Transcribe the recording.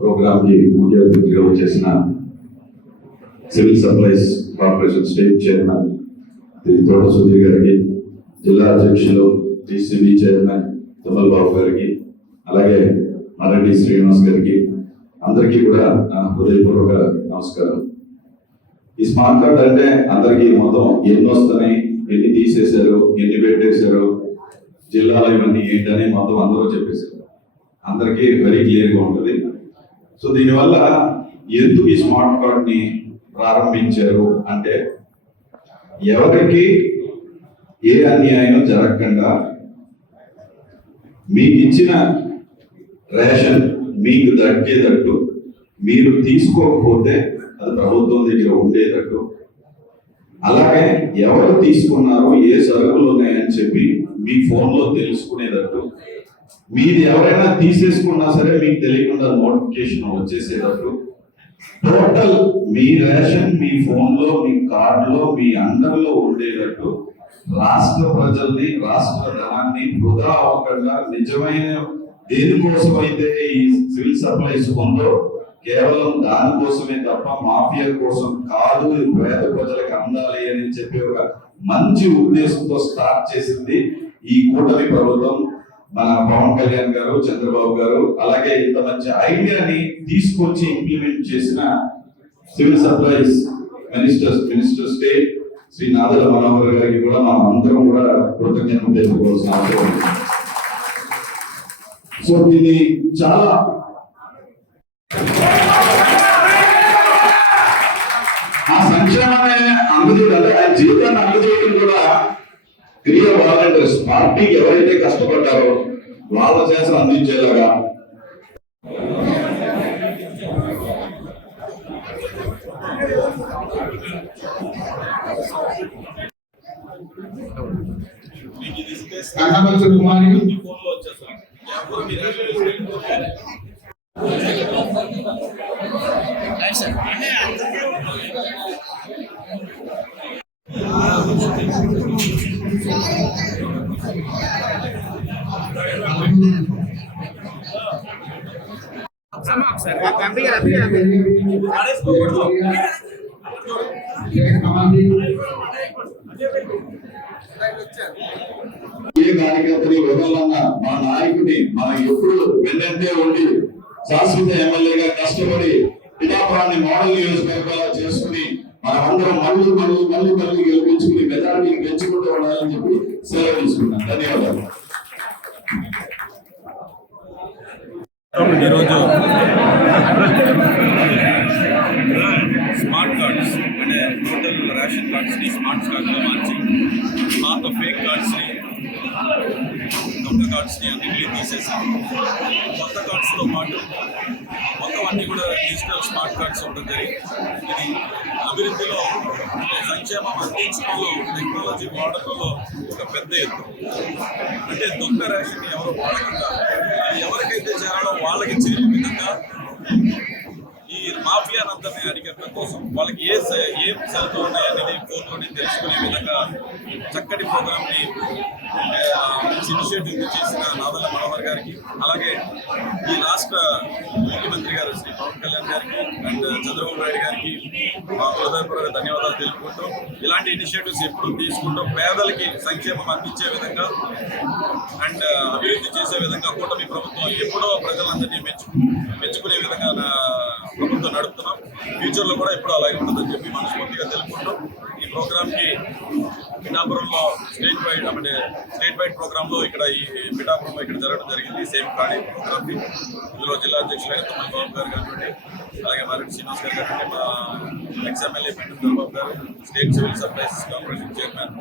Programme కి ముఖ్య అతిథిగా వచ్చేసిన civil supplies corporation state chairman తోట సుధీర్ గారికి, జిల్లా అధ్యక్షులు టీసీబీ చైర్మన్ తుమ్మల్ బాబు గారికి, అలాగే మరెడ్డి శ్రీనివాస్ గారికి, అందరికీ కూడా నా హృదయపూర్వక నమస్కారం. ఈ స్మార్ట్ కార్డ్ అంటే అందరికీ మొత్తం ఎన్ని వస్తున్నాయి, ఎన్ని తీసేశారు, ఎన్ని పెట్టేశారు, జిల్లాలో ఇవన్నీ ఏంటని మొత్తం అందరూ చెప్పేశారు. అందరికీ వెరీ క్లియర్గా ఉంటుంది. సో దీనివల్ల ఎందుకు ఈ స్మార్ట్ కార్డ్ ని ప్రారంభించారు అంటే, ఎవరికి ఏ అన్యాయం జరగకుండా మీకు ఇచ్చిన రేషన్ మీకు దక్కేటట్టు, మీరు తీసుకోకపోతే అది ప్రభుత్వం దగ్గర ఉండేటట్టు, అలాగే ఎవరు తీసుకున్నారో ఏ సరుకులు ఉన్నాయని చెప్పి మీ ఫోన్లో తెలుసుకునేటట్టు, మీది ఎవరైనా తీసేసుకున్నా సరే మీకు తెలియకుండా నోటిఫికేషన్ వచ్చేసేటట్టు, టోటల్ మీ రేషన్ మీ ఫోన్లో, మీ కార్డులో, మీ అండర్లో ఉండేటట్టు రాష్ట్ర ప్రజల్ని, రాష్ట్ర ధనాన్ని వృధా అవ్వకుండా నిజమైన దేనికోసం అయితే ఈ సివిల్ సప్లైస్ ఉందో కేవలం దానికోసమే తప్ప మాఫియా కోసం కాదు, పేద ప్రజలకు అందాలి అని చెప్పి ఒక మంచి ఉద్దేశంతో స్టార్ట్ చేసింది ఈ కూటమి ప్రభుత్వం. మన పవన్ కళ్యాణ్ గారు, చంద్రబాబు గారు, అలాగే ఇంత మంచి ఐడియాని తీసుకొచ్చి ఇంప్లిమెంట్ చేసిన civil supplies minister state Shri Nadendla Manohar గారికి కూడా మనం అందరం కూడా కృతజ్ఞతలు తెలుపుకోవాల్సిన అవసరం ఉంది. సో ఇది చాలా ఆ సంక్షేమమే అందజేయాలి, ఆ జీవితాన్ని అందజేయడం కూడా క్రియ వాలంటీర్స్ పార్టీకి ఎవరైతే కష్టపడ్డారో వాళ్ళ చేసిన అందించేలాగా ఏ కార్యకర్తని వదలన్నా మా నాయకుడిని మనం ఎప్పుడు వెన్నంటే ఉండి శాశ్వత ఎమ్మెల్యేగా కష్టపడి పిఠాపురాన్ని మోడల్ నియోజకవర్గాలు చేసుకుని మనమందరం మళ్ళీ గెలిపించుకుని మెజారిటీని పెంచుకుంటూ ఉండాలని చెప్పి సెలవు తీసుకున్నాం. ధన్యవాదాలు. ఈరోజు స్మార్ట్ కార్డ్స్ అంటే టోటల్ రేషన్ కార్డ్స్ని స్మార్ట్ కార్డ్స్గా మార్చి పాత ఫేక్ కార్డ్స్ని, దొంగ కార్డ్స్ని అన్నింటినీ తీసేసాం. కొత్త కార్డ్స్తో పాటు మొత్తం అన్నీ కూడా డిజిటల్ స్మార్ట్ కార్డ్స్ ఉండడం జరిగింది. ఇది అభివృద్ధిలో, సంక్షేమం అందించడంలో, టెక్నాలజీ వాడకంలో ఒక పెద్ద ఎత్తు. అంటే దొంగ రేషన్ ఎవరు వాడకుండా ఎవరికైతే చేరాలో వాళ్ళకి చేరే విధంగా ఈ మాఫియానందరినీ అరికట్టడం కోసం వాళ్ళకి ఏం సరుకులు ఉన్నాయనేది ఫోన్లోనే తెలుసుకునే విధంగా చక్కటి ప్రోగ్రామ్ని ఇనిషియేటివ్ చేసిన నాదెళ్ల మనోహర్ గారికి, అలాగే ఈ రాష్ట్ర ముఖ్యమంత్రి గారు శ్రీ పవన్ కళ్యాణ్ గారికి అండ్ చంద్రబాబు నాయుడు గారికి మా హృదయపూర్వక ధన్యవాదాలు తెలుపుకుంటూ, ఇలాంటి ఇనిషియేటివ్స్ ఎప్పుడు తీసుకుంటూ పేదలకి సంక్షేమం అందించే విధంగా అండ్ అభివృద్ధి చేసే విధంగా కూటమి ప్రభుత్వం ఎప్పుడో ప్రజలందరినీ మెచ్చుకునే విధంగా ప్రభుత్వం నడుపుతున్నాం. ఫ్యూచర్లో కూడా ఎప్పుడు అలాగే ఉంటుందని చెప్పి మనస్ఫూర్తిగా తెలుపుకుంటూ, ఈ ప్రోగ్రామ్కి పిఠాపురంలో స్టేట్ వైడ్ ప్రోగ్రాంలో ఇక్కడ ఈ పిఠాపురంలో ఇక్కడ జరగడం జరిగింది. సేమ్ కాడి ప్రోగ్రామ్కి ఇందులో జిల్లా అధ్యక్షులైన తుమ్మల్ బాబు గారు కానివ్వండి, అలాగే మరెడ్డి శ్రీనివాస్ గారు కానివ్వండి, మా ఎక్స్ఎమ్మెల్యే పెంటు బాబు గారు, state civil supplies corporation chairman